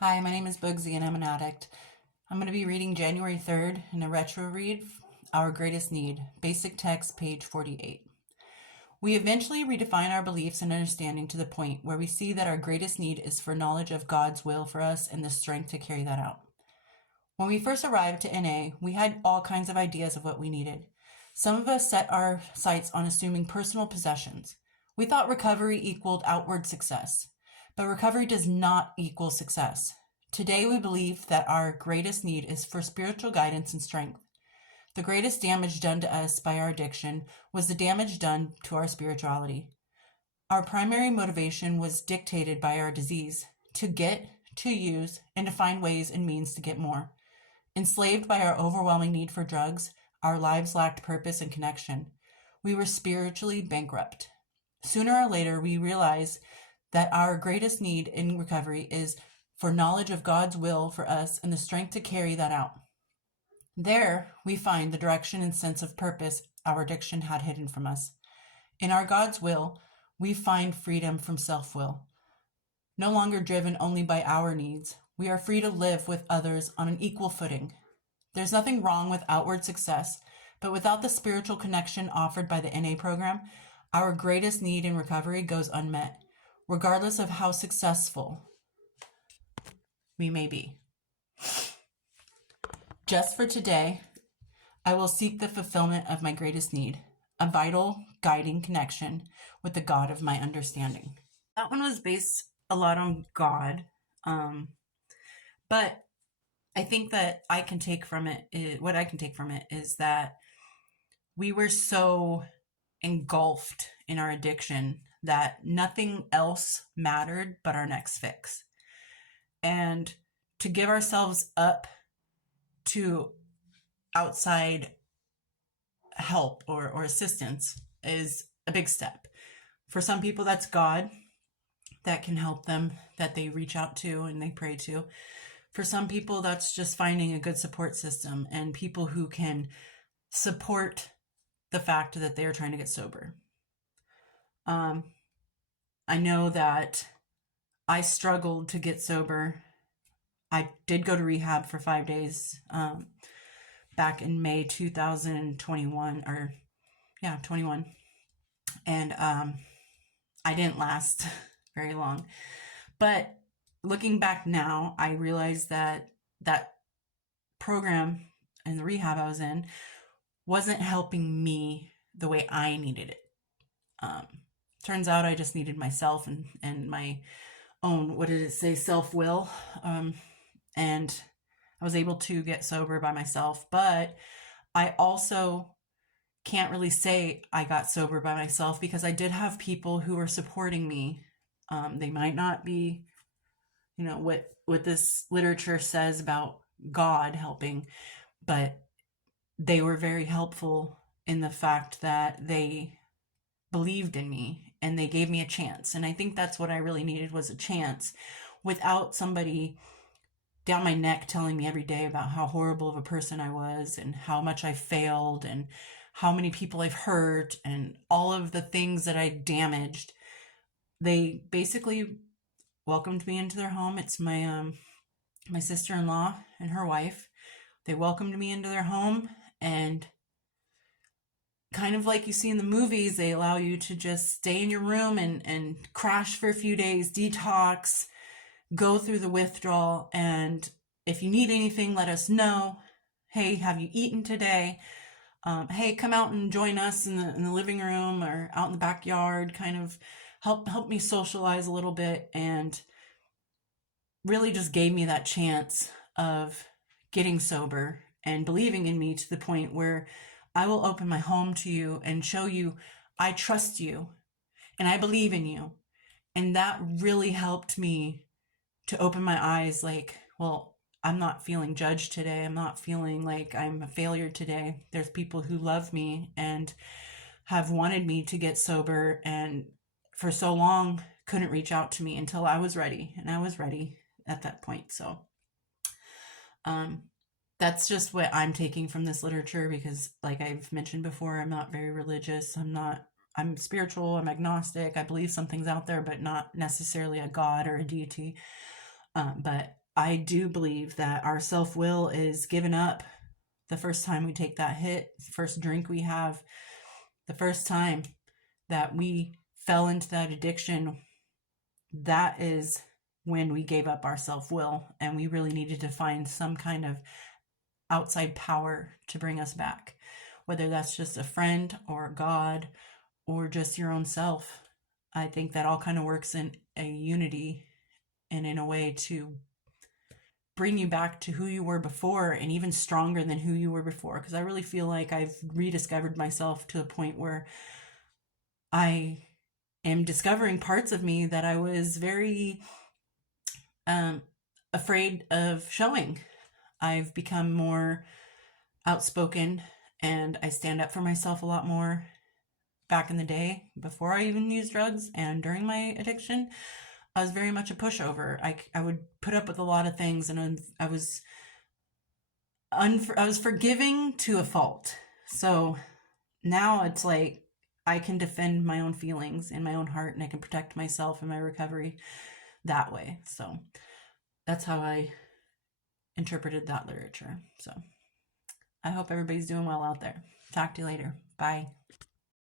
Hi, my name is Bugsy and I'm an addict. I'm going to be reading January 3rd in a retro read, Our Greatest Need, basic text, page 48. We eventually redefine our beliefs and understanding to the point where we see that our greatest need is for knowledge of God's will for us and the strength to carry that out. When we first arrived to NA, we had all kinds of ideas of what we needed. Some of us set our sights on assuming personal possessions. We thought recovery equaled outward success. But recovery does not equal success. Today we believe that our greatest need is for spiritual guidance and strength. The greatest damage done to us by our addiction was the damage done to our spirituality. Our primary motivation was dictated by our disease, to get, to use, and to find ways and means to get more. Enslaved by our overwhelming need for drugs, our lives lacked purpose and connection. We were spiritually bankrupt. Sooner or later, we realized that our greatest need in recovery is for knowledge of God's will for us and the strength to carry that out. There, we find the direction and sense of purpose our addiction had hidden from us. In our God's will, we find freedom from self-will. No longer driven only by our needs, we are free to live with others on an equal footing. There's nothing wrong with outward success, but without the spiritual connection offered by the NA program, our greatest need in recovery goes unmet, regardless of how successful we may be. Just for today, I will seek the fulfillment of my greatest need, a vital, guiding connection with the God of my understanding. That one was based a lot on God, but I think that I can take from it, what I can take from it is that we were so engulfed in our addiction that nothing else mattered but our next fix. And to give ourselves up to outside help or assistance is a big step. For some people, that's God that can help them, that they reach out to and they pray to. For some people, that's just finding a good support system and people who can support the fact that they are trying to get sober. I know that I struggled to get sober. I did go to rehab for 5 days back in May 2021, 21. And I didn't last very long. But looking back now, I realized that that program and the rehab I was in wasn't helping me the way I needed it. Turns out I just needed myself and my own, what did it say, self-will. And I was able to get sober by myself, but I also can't really say I got sober by myself because I did have people who were supporting me. They might not be, what this literature says about God helping, but they were very helpful in the fact that they believed in me and they gave me a chance. And I think that's what I really needed, was a chance, without somebody down my neck telling me every day about how horrible of a person I was and how much I failed and how many people I've hurt and all of the things that I damaged. They basically welcomed me into their home. It's my sister-in-law and her wife. They welcomed me into their home, and kind of like you see in the movies, they allow you to just stay in your room and crash for a few days, detox, go through the withdrawal. And if you need anything, let us know. Hey, have you eaten today? Hey, come out and join us in the living room or out in the backyard. Kind of help me socialize a little bit, and really just gave me that chance of getting sober and believing in me to the point where I will open my home to you and show you I trust you and I believe in you. And that really helped me to open my eyes, like, well, I'm not feeling judged today. I'm not feeling like I'm a failure today. There's people who love me and have wanted me to get sober, and for so long couldn't reach out to me until I was ready. And I was ready at that point. So that's just what I'm taking from this literature, because like I've mentioned before, I'm not very religious. I'm spiritual. I'm agnostic. I believe something's out there, but not necessarily a God or a deity. But I do believe that our self-will is given up the first time we take that hit, the first drink we have, the first time that we fell into that addiction. That is when we gave up our self-will, and we really needed to find some kind of outside power to bring us back, whether that's just a friend or God or just your own self. I think that all kind of works in a unity and in a way to bring you back to who you were before, and even stronger than who you were before. Because I really feel like I've rediscovered myself to a point where I am discovering parts of me that I was very afraid of showing. I've become more outspoken, and I stand up for myself a lot more. Back in the day, before I even used drugs and during my addiction, I was very much a pushover. I would put up with a lot of things, and I was forgiving to a fault. So now it's like I can defend my own feelings in my own heart, and I can protect myself and my recovery that way. So that's how I interpreted that literature. So I hope everybody's doing well out there. Talk to you later. Bye.